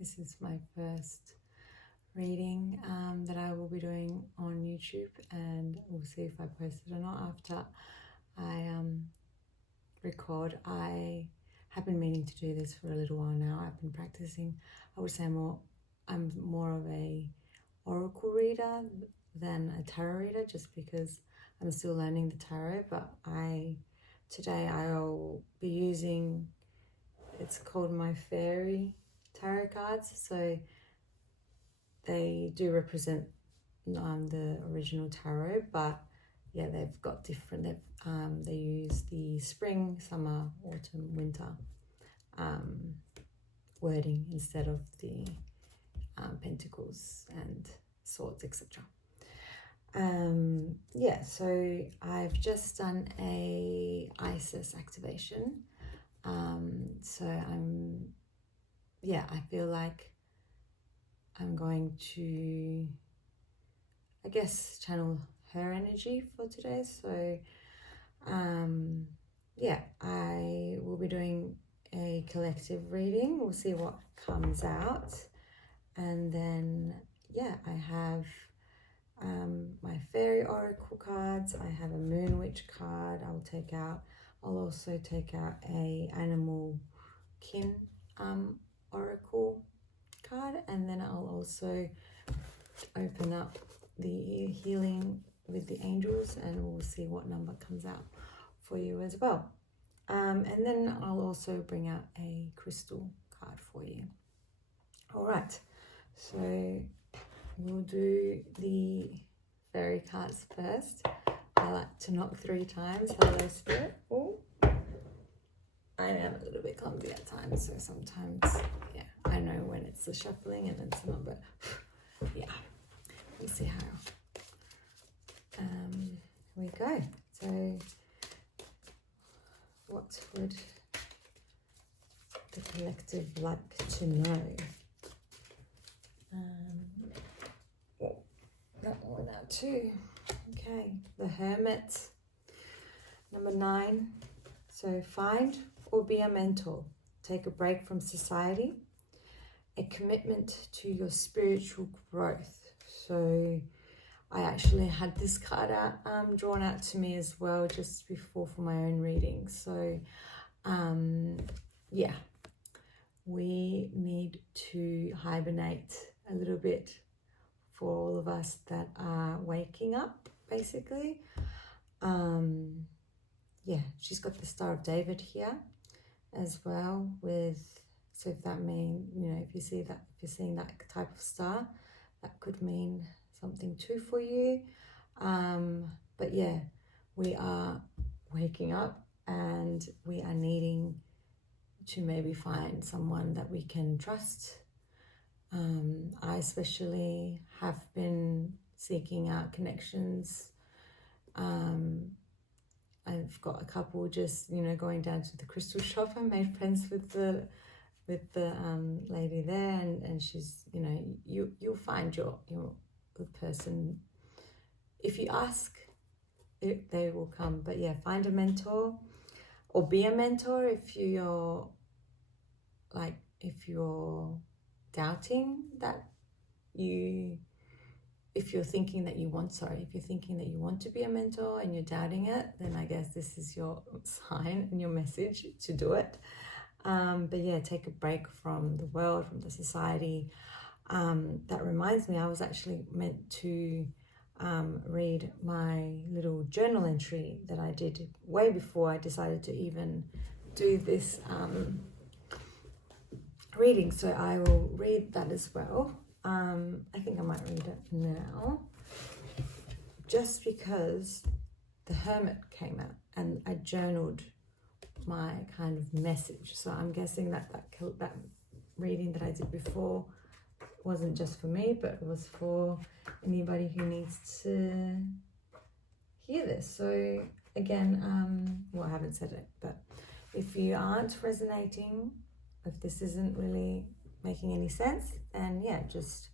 This is my first reading that I will be doing on YouTube, and we'll see if I post it or not after I record. I have been meaning to do this for a little while now. I've been practicing. I would say I'm more of a oracle reader than a tarot reader, just because I'm still learning the tarot. But today I'll be using, it's called my fairy tarot cards. So they do represent the original tarot, but yeah, they've got different. They use the spring, summer, autumn, winter wording instead of the pentacles and swords, etc. Yeah, so I've just done a Isis activation. So I feel like I'm going to, I guess, channel her energy for today. So I will be doing a collective reading. We'll see what comes out. And then I have my fairy oracle cards. I have a moon witch card I'll take out. I'll also take out a animal kin oracle card, and then I'll also open up the healing with the angels, and we'll see what number comes out for you as well. And then I'll also bring out a crystal card for you. All right, so we'll do the fairy cards first. I like to knock 3 times. Hello, Spirit. Oh, I am a little bit clumsy at times, so sometimes, I know when it's the shuffling and then it's not, but we'll see how. Here we go. So, what would the collective like to know? That one out too. Okay, the Hermit, number 9. So find or be a mentor. Take a break from society. A commitment to your spiritual growth. So I actually had this card out, drawn out to me as well just before for my own reading. So we need to hibernate a little bit for all of us that are waking up, basically. She's got the Star of David here as well with, so if that means, if you're seeing that type of star, that could mean something too for you. But we are waking up and we are needing to maybe find someone that we can trust. I especially have been seeking out connections. I've got a couple just, going down to the crystal shop. I made friends with the lady there, and she's, you'll find your person. If you ask, they will come. But find a mentor or be a mentor if you're doubting that if you're thinking that you want to be a mentor and you're doubting it, then I guess this is your sign and your message to do it. Take a break from the world, from the society. That reminds me, I was actually meant to read my little journal entry that I did way before I decided to even do this reading, so I will read that as well. I think I might read it now, just because the Hermit came out and I journaled my kind of message. So I'm guessing that reading that I did before wasn't just for me, but it was for anybody who needs to hear this. So again, I haven't said it, but if you aren't resonating, if this isn't really making any sense, then just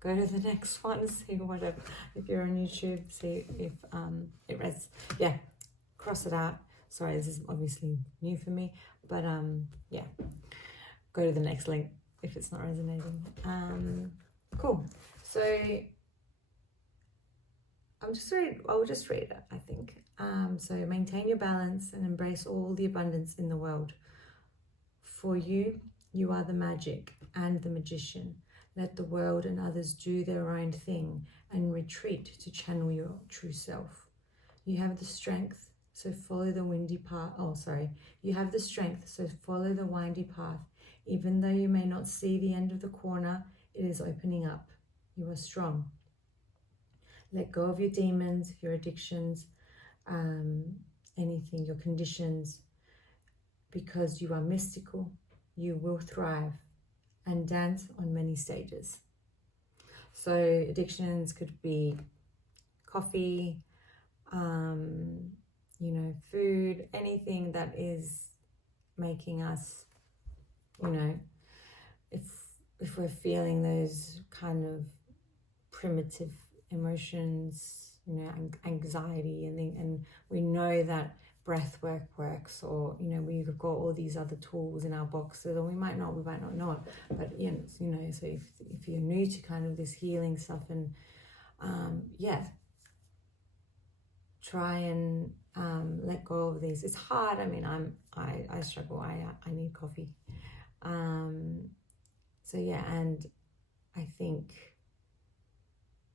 go to the next one, see whatever. If you're on YouTube, see if it resonates. Cross it out. Sorry, this is obviously new for me, but go to the next link if it's not resonating. Cool. So I'll just read it, I think. So maintain your balance and embrace all the abundance in the world. For you are the magic and the magician. Let the world and others do their own thing and retreat to channel your true self. You have the strength, so follow the windy path. You have the strength, so follow the windy path. Even though you may not see the end of the corner, it is opening up. You are strong. Let go of your demons, your addictions, anything, your conditions, because you are mystical. You will thrive and dance on many stages. So addictions could be coffee, food, anything that is making us, if we're feeling those kind of primitive emotions, anxiety, and we know that breath work works, or we've got all these other tools in our boxes, or we might not know it, but so if you're new to kind of this healing stuff, and try and let go of these. It's hard. I mean, I struggle. I need coffee. And I think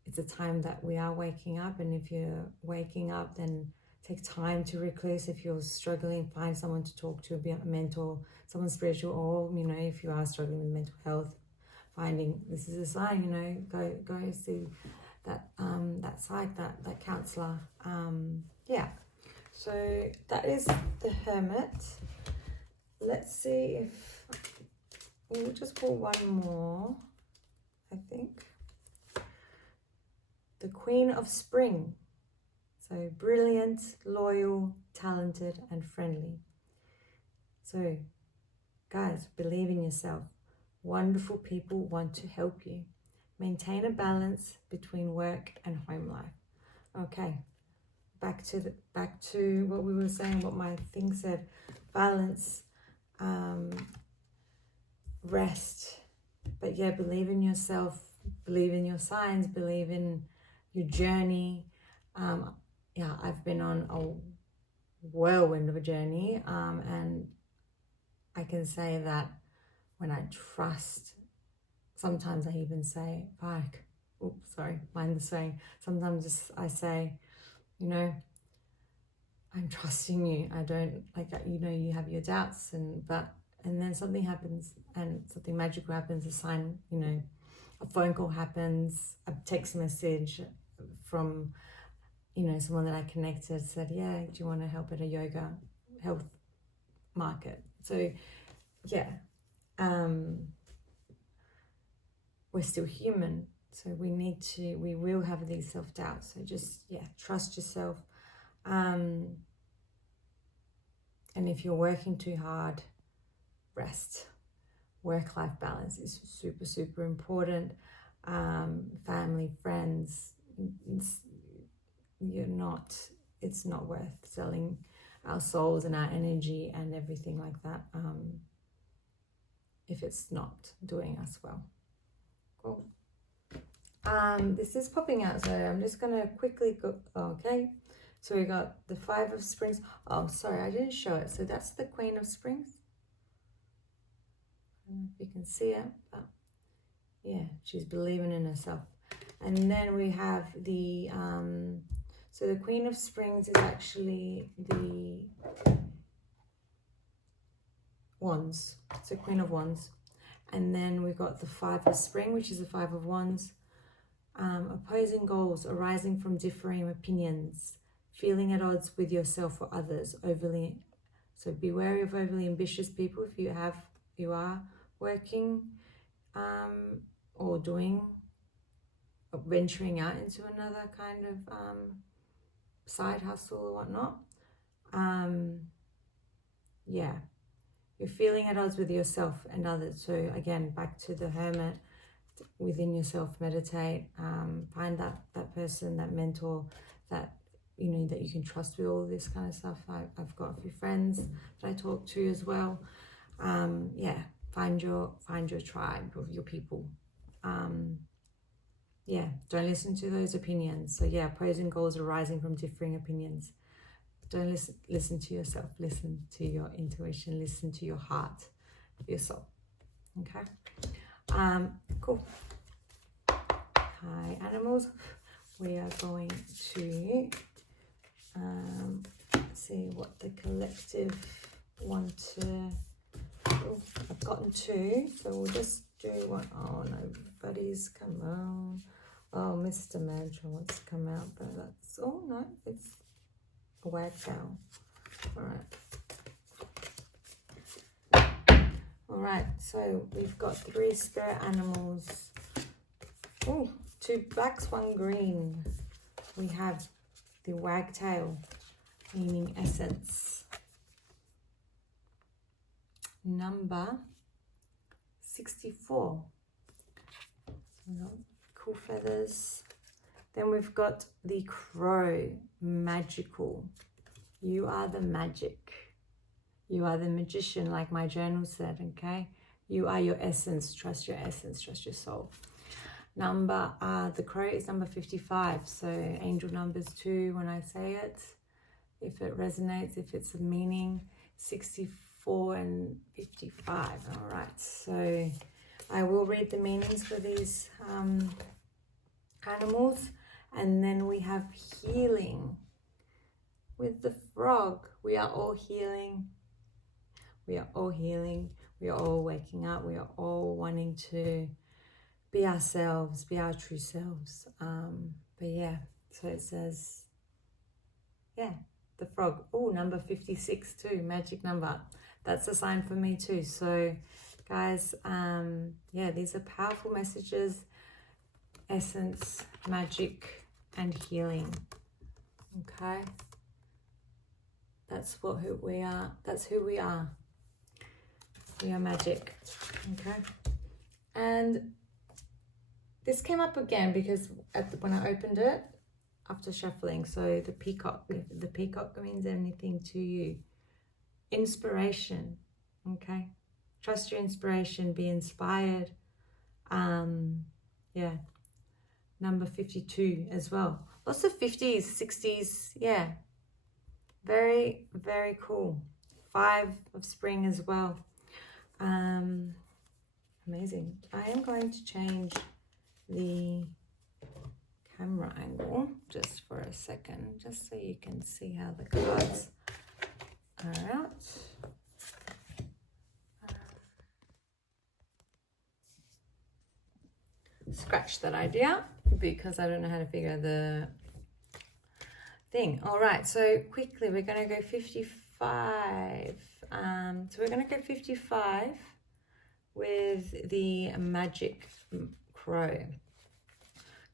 it's a time that we are waking up, and if you're waking up, then take time to recluse. If you're struggling, find someone to talk to, be a mentor, someone spiritual, or if you are struggling with mental health, finding this is a sign, go see that psych, that counselor. So that is the Hermit. Let's see if we'll just pull one more, I think. The Queen of Spring. So brilliant, loyal, talented, and friendly. So guys, believe in yourself. Wonderful people want to help you. Maintain a balance between work and home life. Okay, back to what we were saying, what my thing said. Balance, rest, but believe in yourself, believe in your signs, believe in your journey. I've been on a whirlwind of a journey, and I can say that when I trust, sometimes I even say, mind the saying, sometimes I say, I'm trusting you. I don't, you have your doubts, and then something happens, and something magical happens, a sign, a phone call happens, a text message from, someone that I connected, said, do you want to help at a yoga health market? So, we're still human, so we will have these self-doubts. So just, trust yourself. And if you're working too hard, rest. Work-life balance is super, super important. Family, friends, it's not worth selling our souls and our energy and everything like that, if it's not doing us well. Cool. This is popping out, so I'm just gonna quickly go. Okay, so we got the Five of Springs. Oh, sorry, I didn't show it. So that's the Queen of Springs. I don't know if you can see it, but she's believing in herself. And then we have the so the Queen of Springs is actually the Wands. So Queen of Wands. And then we've got the Five of Spring, which is the Five of Wands. Opposing goals arising from differing opinions, feeling at odds with yourself or others, so be wary of overly ambitious people if you are working or venturing out into another kind of side hustle or whatnot. You're feeling at odds with yourself and others. So again, back to the Hermit, within yourself, meditate, find that person, that mentor, that that you can trust with all this kind of stuff. I've got a few friends that I talk to as well. find your tribe of your people. Yeah, don't listen to those opinions. So yeah, opposing goals arising from differing opinions. Don't listen to yourself. Listen to your intuition. Listen to your heart, your soul. Okay. Cool. Hi, animals. We are going to see what the collective want to. Oh, I've gotten two, so we'll just do one. Oh no, buddies, come on. Oh, Mr. Mantra wants to come out, but that's, oh no, it's a wagtail. All right, so we've got 3 spirit animals. Oh, 2 blacks, 1 green. We have the wagtail, meaning essence. Number 64. So cool feathers. Then we've got the crow, magical. You are the magic. You are the magician, like my journal said, okay? You are your essence. Trust your essence. Trust your soul. The crow is number 55. So angel numbers 2 when I say it. If it resonates, if it's a meaning, 64 and 55. All right. So I will read the meanings for these animals. And then we have healing. With the frog, we are all healing. We are all healing. We are all waking up. We are all wanting to be ourselves, be our true selves. But yeah, so it says, yeah, the frog. Oh, number 56 too, magic number. That's a sign for me too. So guys, yeah, these are powerful messages. Essence, magic, and healing. Okay. That's who we are. That's who we are. We are magic. Okay. And this came up again because when I opened it after shuffling, so the peacock, if the peacock means anything to you, inspiration. Okay. Trust your inspiration, be inspired. Yeah. Number 52 as well. Lots of 50s, 60s. Yeah. Very, very cool. 5 of spring as well. Amazing. I am going to change the camera angle just for a second, just so you can see how the cards are out. Scratch that idea because I don't know how to figure the thing. All right, so quickly we're going to go 55. So we're going to go 55 with the magic crow.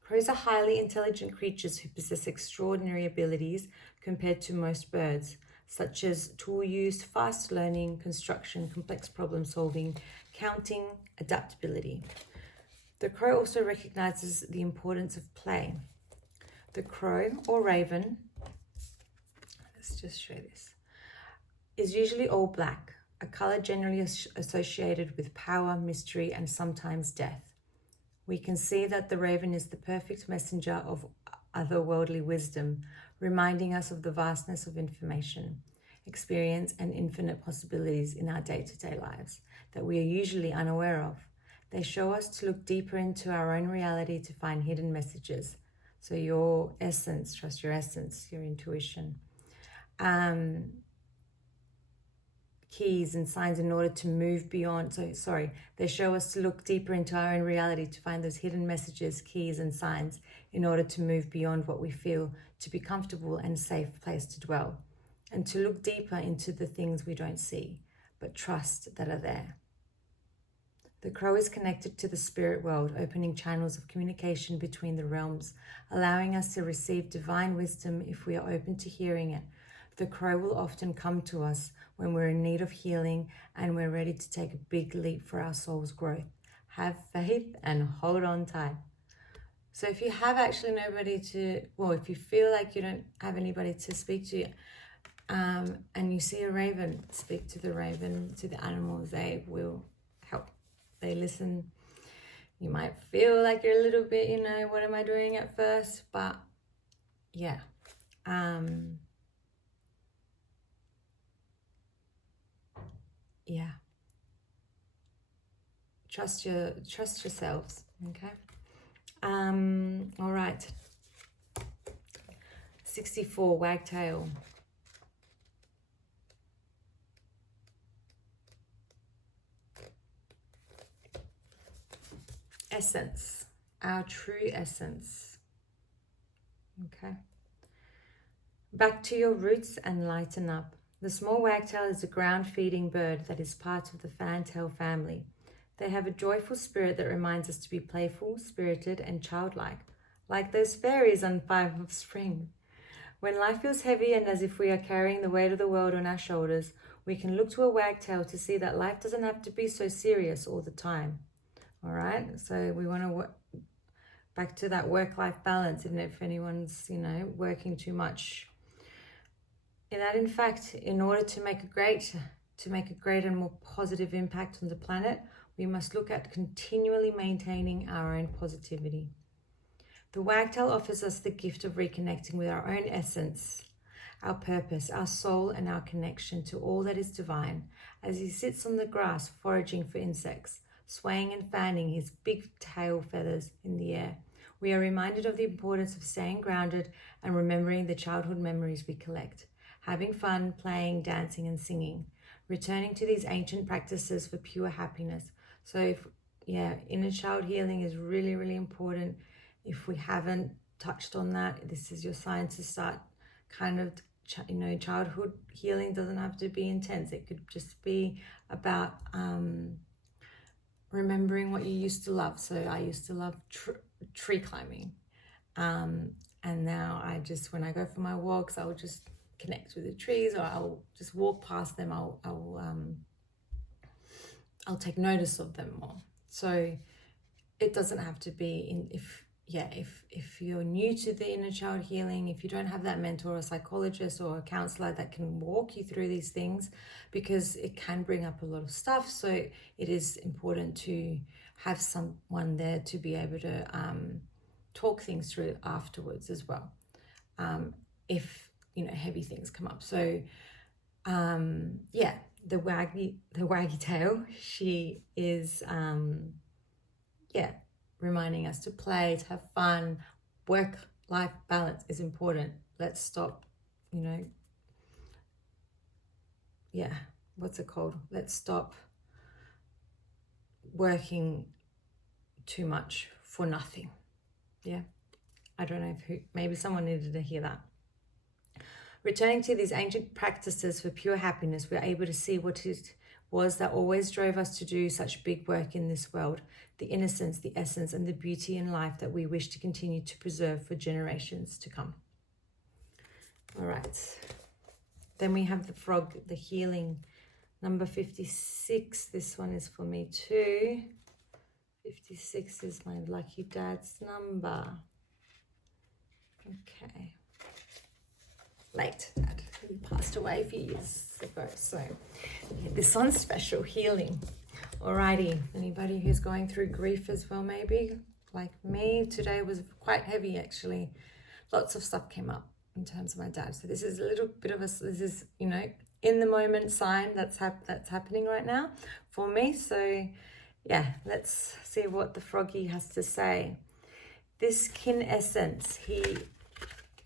Crows are highly intelligent creatures who possess extraordinary abilities compared to most birds, such as tool use, fast learning, construction, complex problem solving, counting, adaptability. The crow also recognizes the importance of play. The crow or raven, let's just show this, is usually all black, a color generally associated with power, mystery, and sometimes death. We can see that the raven is the perfect messenger of otherworldly wisdom, reminding us of the vastness of information, experience, and infinite possibilities in our day-to-day lives that we are usually unaware of. They show us to look deeper into our own reality to find hidden messages. So your essence, trust your essence, your intuition. Keys and signs in order to move beyond. They show us to look deeper into our own reality to find those hidden messages, keys, and signs in order to move beyond what we feel to be comfortable and safe place to dwell, and to look deeper into the things we don't see, but trust that are there. The crow is connected to the spirit world, opening channels of communication between the realms, allowing us to receive divine wisdom if we are open to hearing it. The crow will often come to us when we're in need of healing and we're ready to take a big leap for our soul's growth. Have faith and hold on tight. So if you have actually nobody to, well, if you feel like you don't have anybody to speak to, and you see a raven, speak to the raven, to the animals. They will help. They listen. You might feel like you're a little bit, you know, what am I doing at first? But yeah. Yeah. Trust yourselves, okay? All right. 64, wagtail. Essence, our true essence. Okay. Back to your roots and lighten up. The small wagtail is a ground-feeding bird that is part of the fantail family. They have a joyful spirit that reminds us to be playful, spirited, and childlike, like those fairies on 5 of Spring. When life feels heavy and as if we are carrying the weight of the world on our shoulders, we can look to a wagtail to see that life doesn't have to be so serious all the time. All right, so we want to back to that work-life balance, even if anyone's, you know, working too much. And that, in fact, in order to make a great and more positive impact on the planet, we must look at continually maintaining our own positivity. The wagtail offers us the gift of reconnecting with our own essence, our purpose, our soul, and our connection to all that is divine as he sits on the grass foraging for insects, swaying and fanning his big tail feathers in the air. We are reminded of the importance of staying grounded and remembering the childhood memories we collect, having fun, playing, dancing, and singing, returning to these ancient practices for pure happiness. So inner child healing is really, really important. If we haven't touched on that, this is your sign to start kind of, you know, childhood healing doesn't have to be intense. It could just be about remembering what you used to love. So I used to love tree climbing. And now when I go for my walks, I'll just connect with the trees, or I'll just walk past them. I'll take notice of them more. So it doesn't have to be if you're new to the inner child healing, if you don't have that mentor or psychologist or a counselor that can walk you through these things, because it can bring up a lot of stuff. So it is important to have someone there to be able to talk things through afterwards as well, if, you know, heavy things come up. So the waggy tail, she is reminding us to play, to have fun. Work-life balance is important. Let's stop, you know, what's it called? Let's stop working too much for nothing. Yeah, I don't know maybe someone needed to hear that. Returning to these ancient practices for pure happiness, we are able to see what it was that always drove us to do such big work in this world, the innocence, the essence, and the beauty in life that we wish to continue to preserve for generations to come. All right. Then we have the frog, the healing, number 56. This one is for me too. 56 is my lucky dad's number. Okay. Late dad. He passed away a few years ago. So this one's special, healing. Alrighty. Anybody who's going through grief as well, maybe like me, today was quite heavy actually. Lots of stuff came up in terms of my dad. So this is a little bit of this is, you know, in the moment sign that's happening right now for me. So yeah, let's see what the froggy has to say. This kin essence, he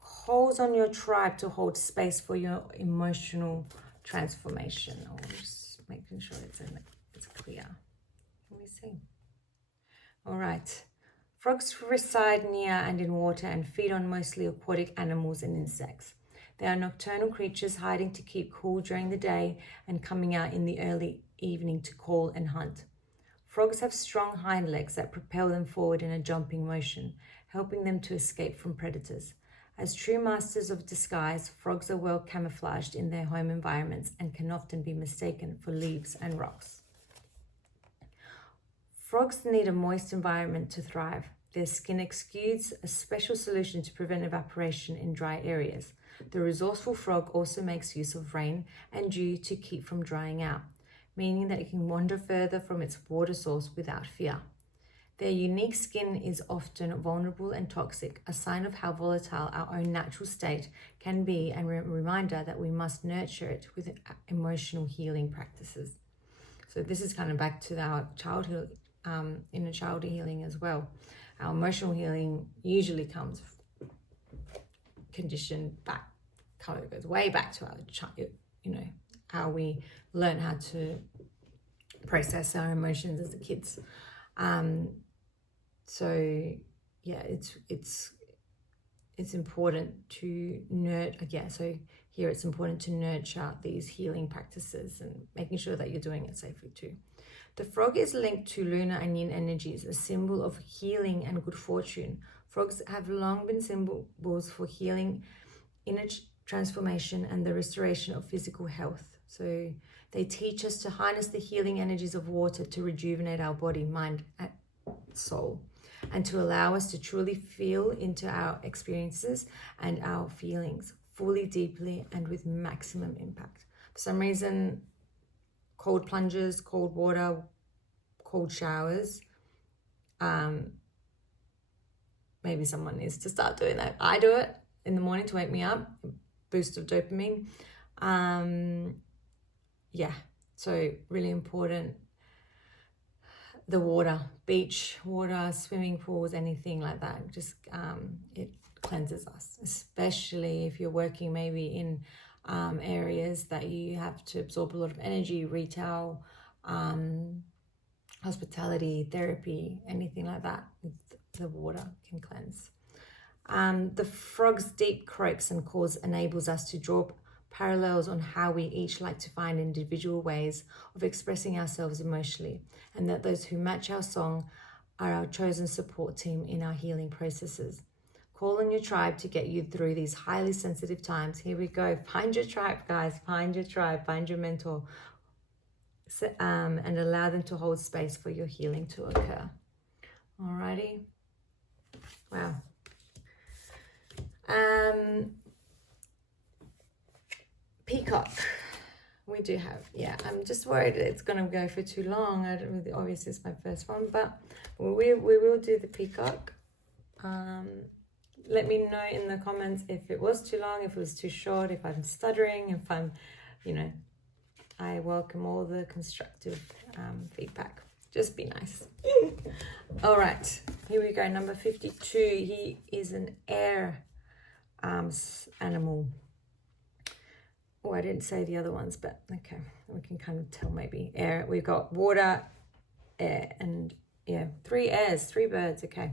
calls on your tribe to hold space for your emotional transformation. I'm just making sure it's clear. Let me see. All right. Frogs reside near and in water and feed on mostly aquatic animals and insects. They are nocturnal creatures, hiding to keep cool during the day and coming out in the early evening to call and hunt. Frogs have strong hind legs that propel them forward in a jumping motion, helping them to escape from predators. As true masters of disguise, frogs are well camouflaged in their home environments and can often be mistaken for leaves and rocks. Frogs need a moist environment to thrive. Their skin exudes a special solution to prevent evaporation in dry areas. The resourceful frog also makes use of rain and dew to keep from drying out. meaning that it can wander further from its water source without fear. Their unique skin is often vulnerable and toxic, a sign of how volatile our own natural state can be, and a reminder that we must nurture it with emotional healing practices. So this is kind of back to our childhood, inner child healing as well. Our emotional healing usually comes conditioned back, kind of goes way back to our child, how we learn how to process our emotions as kids. So yeah, it's important to so here it's important to nurture these healing practices and making sure that you're doing it safely too. The frog is linked to lunar and yin energies, a symbol of healing and good fortune. Frogs have long been symbols for healing, inner transformation, and the restoration of physical health. So they teach us to harness the healing energies of water to rejuvenate our body, mind, and soul, and to allow us to truly feel into our experiences and our feelings fully, deeply, and with maximum impact. For some reason, cold plunges, cold water, cold showers, maybe someone needs to start doing that. I do it in the morning to wake me up, boost of dopamine. So really important. The water, beach water, swimming pools, anything like that, just it cleanses us, especially if you're working maybe in areas that you have to absorb a lot of energy, retail, hospitality, therapy, anything like that. The water can cleanse. The frog's deep croaks and calls enables us to draw parallels on how we each like to find individual ways of expressing ourselves emotionally, and that those who match our song are our chosen support team in our healing processes. Call on your tribe to get you through these highly sensitive times. Here we go. Find your tribe, guys. Find your tribe. Find your mentor. And allow them to hold space for your healing to occur. Alrighty. Wow. Peacock. We do have, I'm just worried it's going to go for too long. Obviously it's my first one, but we will do the peacock. Let me know in the comments if it was too long, if it was too short, if I'm stuttering, if I'm, I welcome all the constructive feedback. Just be nice. All right, here we go. Number 52. He is an air animal. Oh, I didn't say the other ones, but okay, we can kind of tell maybe. Air, we've got water, air, and 3 airs, 3 birds, okay.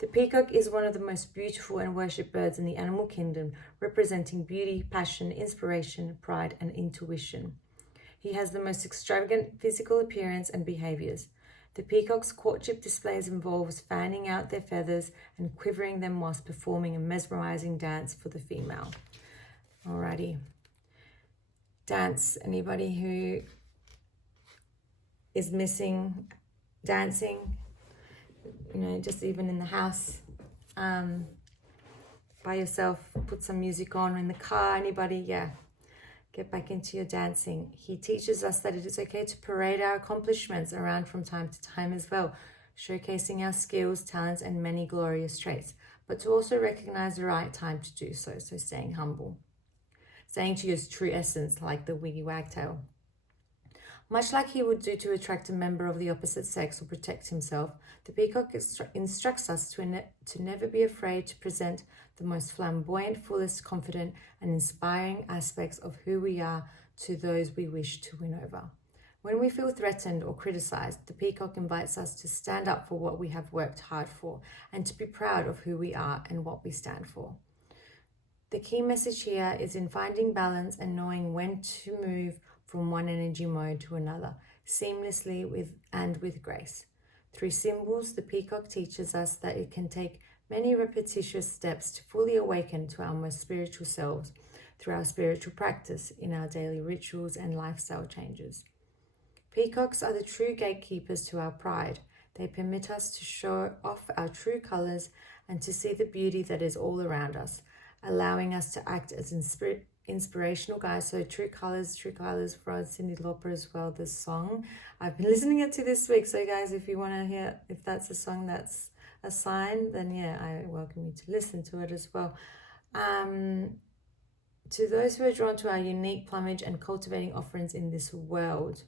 The peacock is one of the most beautiful and worshipped birds in the animal kingdom, representing beauty, passion, inspiration, pride, and intuition. He has the most extravagant physical appearance and behaviors. The peacock's courtship displays involves fanning out their feathers and quivering them whilst performing a mesmerizing dance for the female. Alrighty. Dance, anybody who is missing dancing, just even in the house, by yourself, put some music on, in the car, anybody, get back into your dancing. He teaches us that it is okay to parade our accomplishments around from time to time as well, showcasing our skills, talents, and many glorious traits, but to also recognize the right time to do so, so staying humble. Staying to your true essence, like the wiggy wagtail. Much like he would do to attract a member of the opposite sex or protect himself, the peacock instructs us to never be afraid to present the most flamboyant, fullest, confident, and inspiring aspects of who we are to those we wish to win over. When we feel threatened or criticized, the peacock invites us to stand up for what we have worked hard for and to be proud of who we are and what we stand for. The key message here is in finding balance and knowing when to move from one energy mode to another, seamlessly with grace. Through symbols, the peacock teaches us that it can take many repetitious steps to fully awaken to our most spiritual selves through our spiritual practice in our daily rituals and lifestyle changes. Peacocks are the true gatekeepers to our pride. They permit us to show off our true colors and to see the beauty that is all around us, allowing us to act as inspirational, guys. So True Colors for Cyndi Lauper as well, this song. I've been listening it to this week. So guys, if you want to hear, if that's a song that's a sign, then yeah, I welcome you to listen to it as well. To those who are drawn to our unique plumage and cultivating offerings in this world.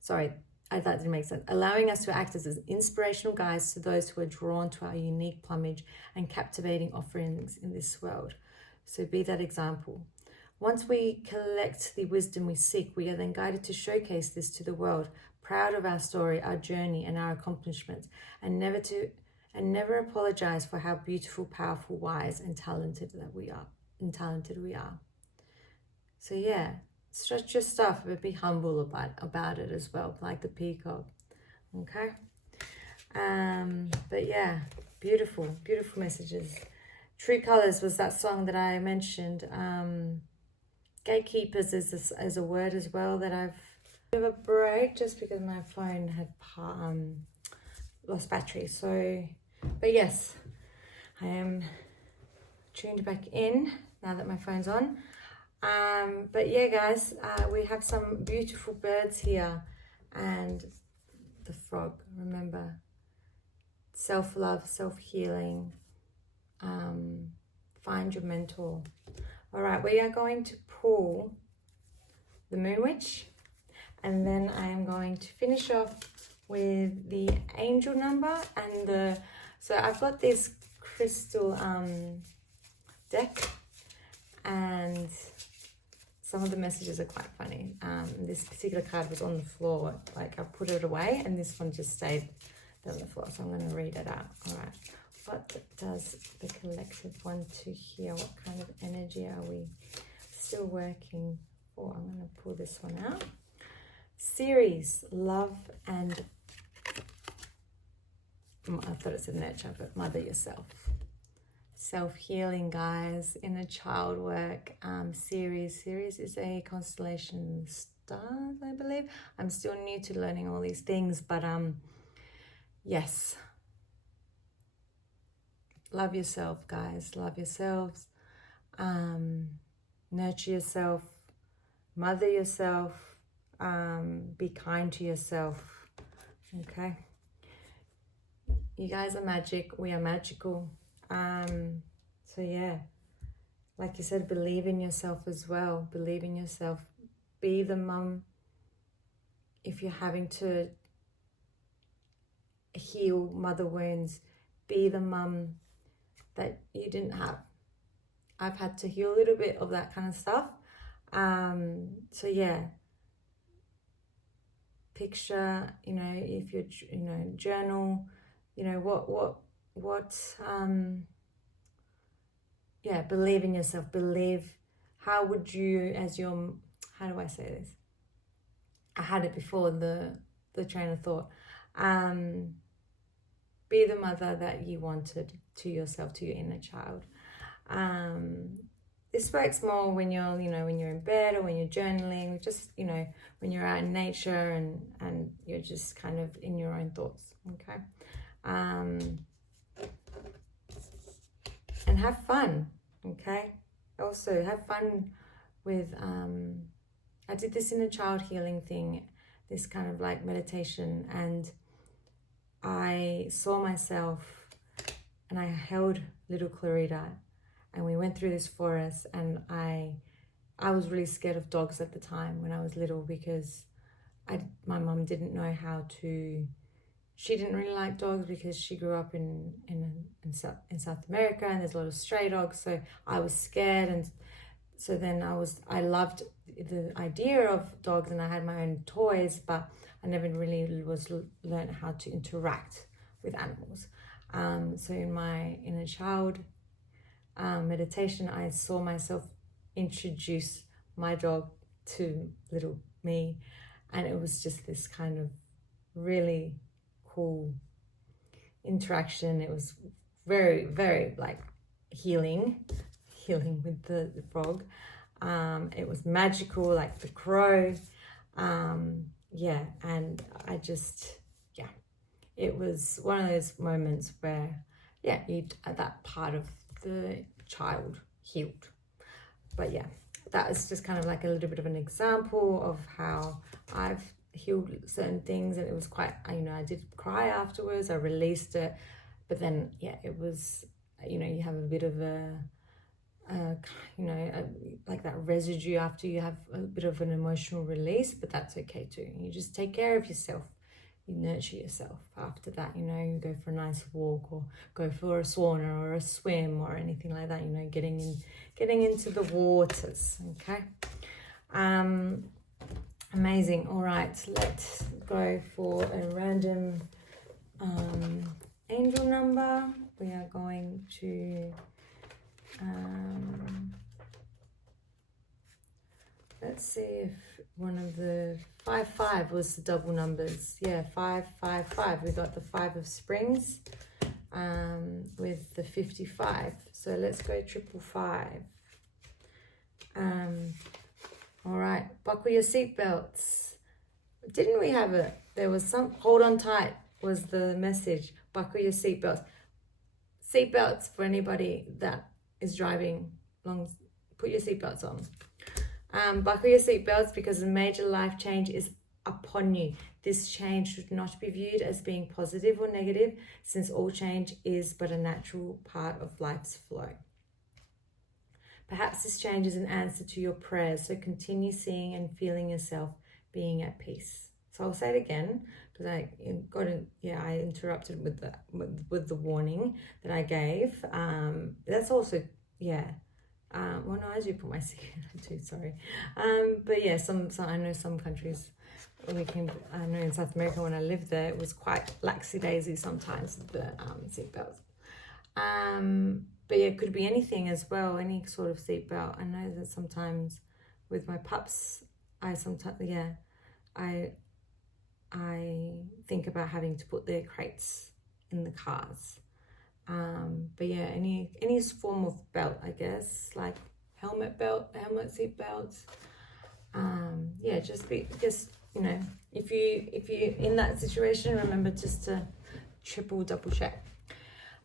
Sorry, that didn't make sense. Allowing us to act as inspirational guides to those who are drawn to our unique plumage and captivating offerings in this world. So be that example. Once we collect the wisdom we seek, we are then guided to showcase this to the world, proud of our story, our journey, and our accomplishments, and never apologize for how beautiful, powerful, wise, and talented we are. So yeah, stretch your stuff, but be humble about it as well, like the peacock. Okay. But yeah, beautiful messages. True Colors was that song that I mentioned. Gatekeepers is a word as well that I've a bit of a break just because my phone had lost battery. So, but yes, I am tuned back in now that my phone's on. But yeah, guys, we have some beautiful birds here, and the frog. Remember, self-love, self-healing. Find your mentor. All right, we are going to pull the Moon Witch, and then I am going to finish off with the angel number and so I've got this crystal deck, and some of the messages are quite funny. This particular card was on the floor, like I put it away, and this one just stayed on the floor, so I'm going to read it out. All right. What does the collective want to hear? What kind of energy are we still working for? I'm going to pull this one out. Series, love and... I thought it said nurture, but mother yourself. Self-healing, guys. Inner child work. Series is a constellation of stars, I believe. I'm still new to learning all these things, but yes. Love yourself, guys. Love yourselves. Nurture yourself. Mother yourself. Be kind to yourself. Okay. You guys are magic. We are magical. So yeah, like you said, believe in yourself as well. Believe in yourself. Be the mum. If you're having to heal mother wounds, be the mum that you didn't have. I've had to heal a little bit of that kind of stuff. So yeah, picture, if you're, journal, yeah, believe in yourself. How would you, how do I say this? I had it before, the train of thought. Be the mother that you wanted to yourself, to your inner child. This works more when you're, when you're in bed or when you're journaling, just, when you're out in nature and you're just kind of in your own thoughts, okay? And have fun, okay? Also, have fun with, I did this in a child healing thing, this kind of like meditation, and I saw myself and I held little Clarita, and we went through this forest, and I was really scared of dogs at the time when I was little, because my mum didn't know how to, she didn't really like dogs because she grew up in South America, and there's a lot of stray dogs, so I was scared. And so then I loved the idea of dogs, and I had my own toys, but I never really learned how to interact with animals. So in my inner child meditation, I saw myself introduce my dog to little me, and it was just this kind of really cool interaction. It was very, very like healing with the frog. It was magical, like the crow. Yeah, and I just, yeah, it was one of those moments where, yeah, that part of the child healed. but yeah, that is just kind of like a little bit of an example of how I've healed certain things, and it was quite, you know, I did cry afterwards. I released it, but then yeah, it was, you know, you have a bit of like that residue after you have a bit of an emotional release, but that's okay too. You just take care of yourself. You nurture yourself after that, you know, you go for a nice walk or go for a sauna or a swim or anything like that, you know, getting into the waters. Okay. Amazing. All right, let's go for a random angel number. We are going to let's see if one of the 5 was the double numbers. Yeah, 555. We got the 5 of springs with the 55. So let's go 555. All right, buckle your seatbelts. Didn't we have it? There was some, hold on tight was the message. Buckle your seatbelts. Seatbelts for anybody that is driving long. Put your seatbelts on. Buckle your seatbelts because a major life change is upon you. This change should not be viewed as being positive or negative, since all change is but a natural part of life's flow. Perhaps this change is an answer to your prayers, so continue seeing and feeling yourself being at peace. So I'll say it again because I interrupted with the warning that I gave. That's also, well, no, I do put my secret too, sorry. But yeah, some I know some countries, I know in South America when I lived there, it was quite laxy-daisy sometimes, the seatbelts. But yeah, it could be anything as well, any sort of seatbelt. I know that sometimes with my pups, I think about having to put their crates in the cars. But yeah, any form of belt, I guess, like helmet seat belts. Just you know, if you in that situation, remember just to double check.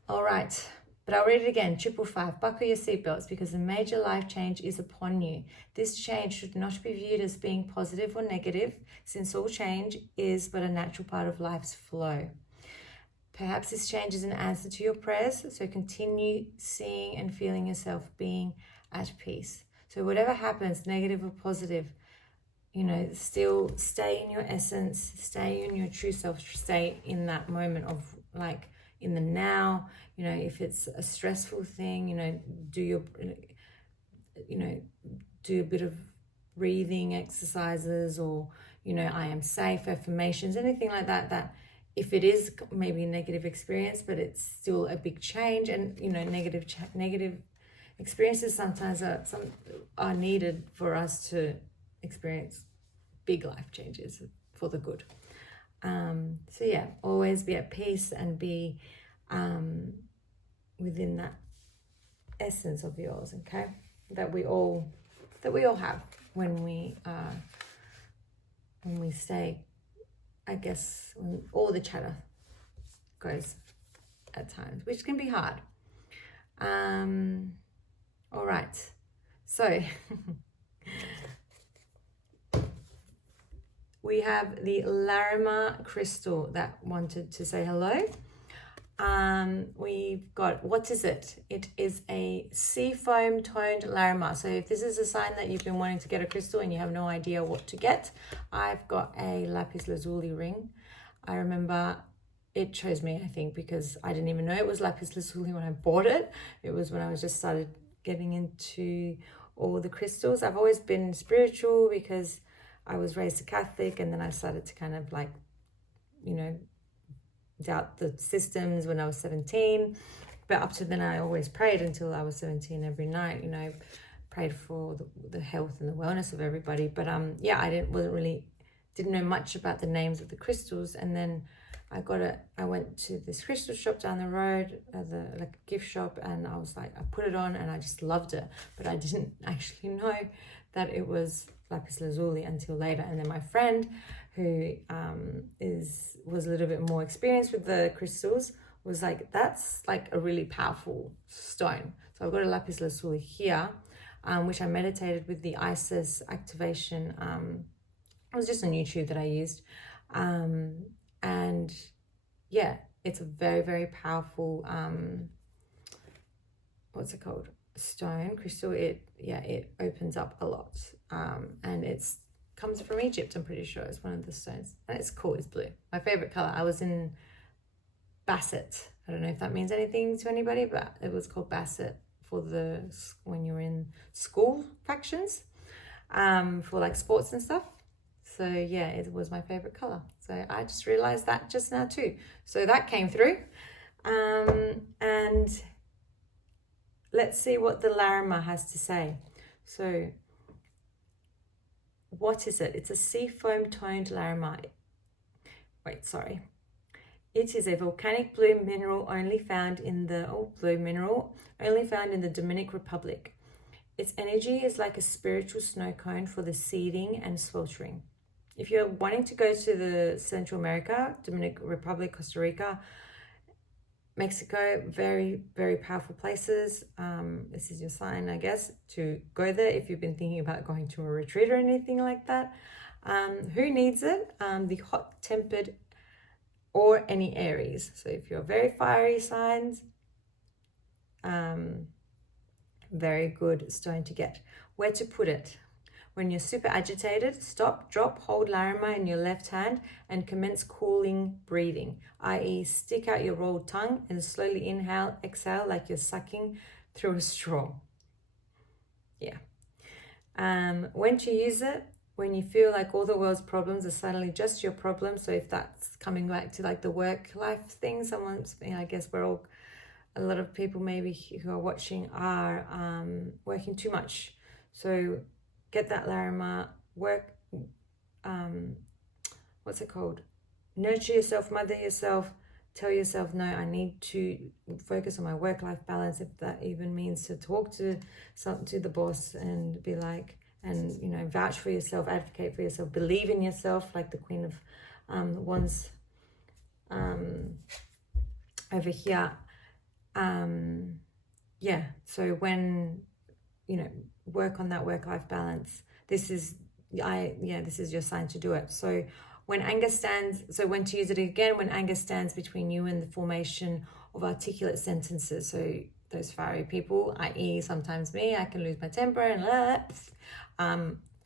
All right, but I'll read it again. 555. Buckle your seatbelts because a major life change is upon you. This change should not be viewed as being positive or negative, since all change is but a natural part of life's flow. Perhaps this change is an answer to your prayers, so continue seeing and feeling yourself being at peace. So whatever happens, negative or positive, you know, still stay in your essence, stay in your true self, stay in that moment of like in the now. You know, if it's a stressful thing, you know, do a bit of breathing exercises, or, you know, I am safe affirmations, anything like that if it is maybe a negative experience, but it's still a big change, and, you know, negative experiences sometimes are needed for us to experience big life changes for the good. So yeah, always be at peace and be within that essence of yours, okay? That we all have when we stay, I guess, when all the chatter goes at times, which can be hard. All right, so we have the Larimar crystal that wanted to say hello. We've got, what is it? It is a sea foam toned Larimar. So if this is a sign that you've been wanting to get a crystal and you have no idea what to get, I've got a lapis lazuli ring. I remember it chose me, I think, because I didn't even know it was lapis lazuli when I bought it. It was when I was just started getting into all the crystals. I've always been spiritual because I was raised a Catholic, and then I started to kind of like, you know, doubt the systems when I was 17. But up to then, I always prayed until I was 17 every night, you know, prayed for the health and the wellness of everybody. But I didn't know much about the names of the crystals. And then I went to this crystal shop down the road, like a gift shop, and I was like, I put it on and I just loved it. But I didn't actually know that it was lapis lazuli until later. And then my friend, who was a little bit more experienced with the crystals, was like, that's like a really powerful stone. So I've got a lapis lazuli here. which I meditated with the Isis activation. It was just on YouTube that I used. And yeah, it's a very, very powerful, what's it called? Stone, crystal. It opens up a lot. And it's comes from Egypt, I'm pretty sure. It's one of the stones. And it's cool, it's blue. My favorite color. I was in Basset. I don't know if that means anything to anybody, but it was called Basset for when you were in school factions, for like sports and stuff. So yeah, it was my favorite color. So I just realized that just now too. So that came through. And let's see what the Larimar has to say. So what is it? It's a sea foam toned Larimar. Wait, sorry. It is a volcanic blue mineral only found in the Dominican Republic. Its energy is like a spiritual snow cone for the seething and sweltering. If you're wanting to go to the Central America, Dominican Republic, Costa Rica, Mexico, very, very powerful places. This is your sign, I guess, to go there if you've been thinking about going to a retreat or anything like that. Who needs it? The hot-tempered or any Aries. So if you're very fiery signs, very good stone to get. Where to put it? When you're super agitated, stop, drop, hold Larimar in your left hand and commence cooling breathing, i.e. stick out your rolled tongue and slowly inhale, exhale like you're sucking through a straw. Yeah. When to use it? When you feel like all the world's problems are suddenly just your problem. So if that's coming back to like the work life thing, I guess a lot of people maybe who are watching are working too much. So get that Larimar, work, what's it called? Nurture yourself, mother yourself, tell yourself, no, I need to focus on my work-life balance, if that even means to talk to the boss and be like, and, you know, vouch for yourself, advocate for yourself, believe in yourself, like the Queen of Wands over here. Yeah, so when, you know, work on that work-life balance, this is your sign to do it. So when anger stands, so when to use it again, when anger stands between you and the formation of articulate sentences. So those fiery people, i.e. sometimes me, I can lose my temper and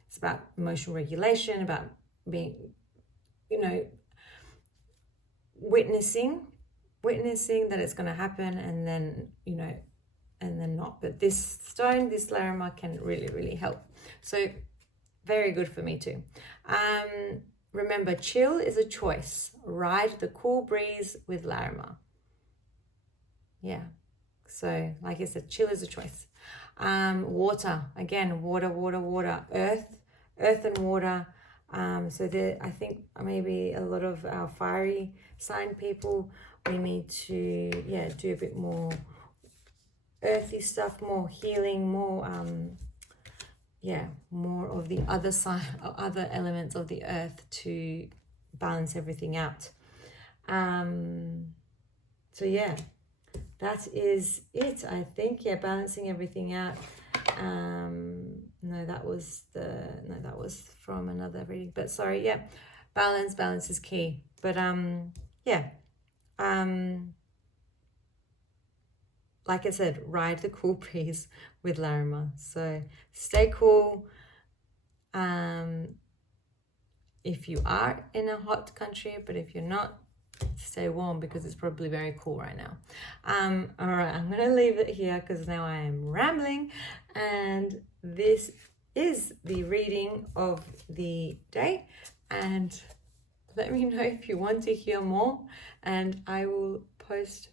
it's about emotional regulation, about being, you know, witnessing that it's going to happen, and then, you know, and then not. But this stone, this Larimar, can really, really help. So very good for me too. Remember, chill is a choice. Ride the cool breeze with Larimar. Yeah. So like I said, chill is a choice. Water, again, water, earth and water. So there, I think maybe a lot of our fiery sign people, we need to, do a bit more earthy stuff, more healing, more, more of the other elements of the earth to balance everything out. So yeah, that is it, I think. Yeah, balancing everything out. No, that was from another reading, but sorry, yeah, balance is key. But like I said, ride the cool breeze with Larimar. So stay cool. If you are in a hot country, but if you're not, stay warm, because it's probably very cool right now. All right, I'm gonna leave it here because now I am rambling, and this is the reading of the day. And let me know if you want to hear more, and I will post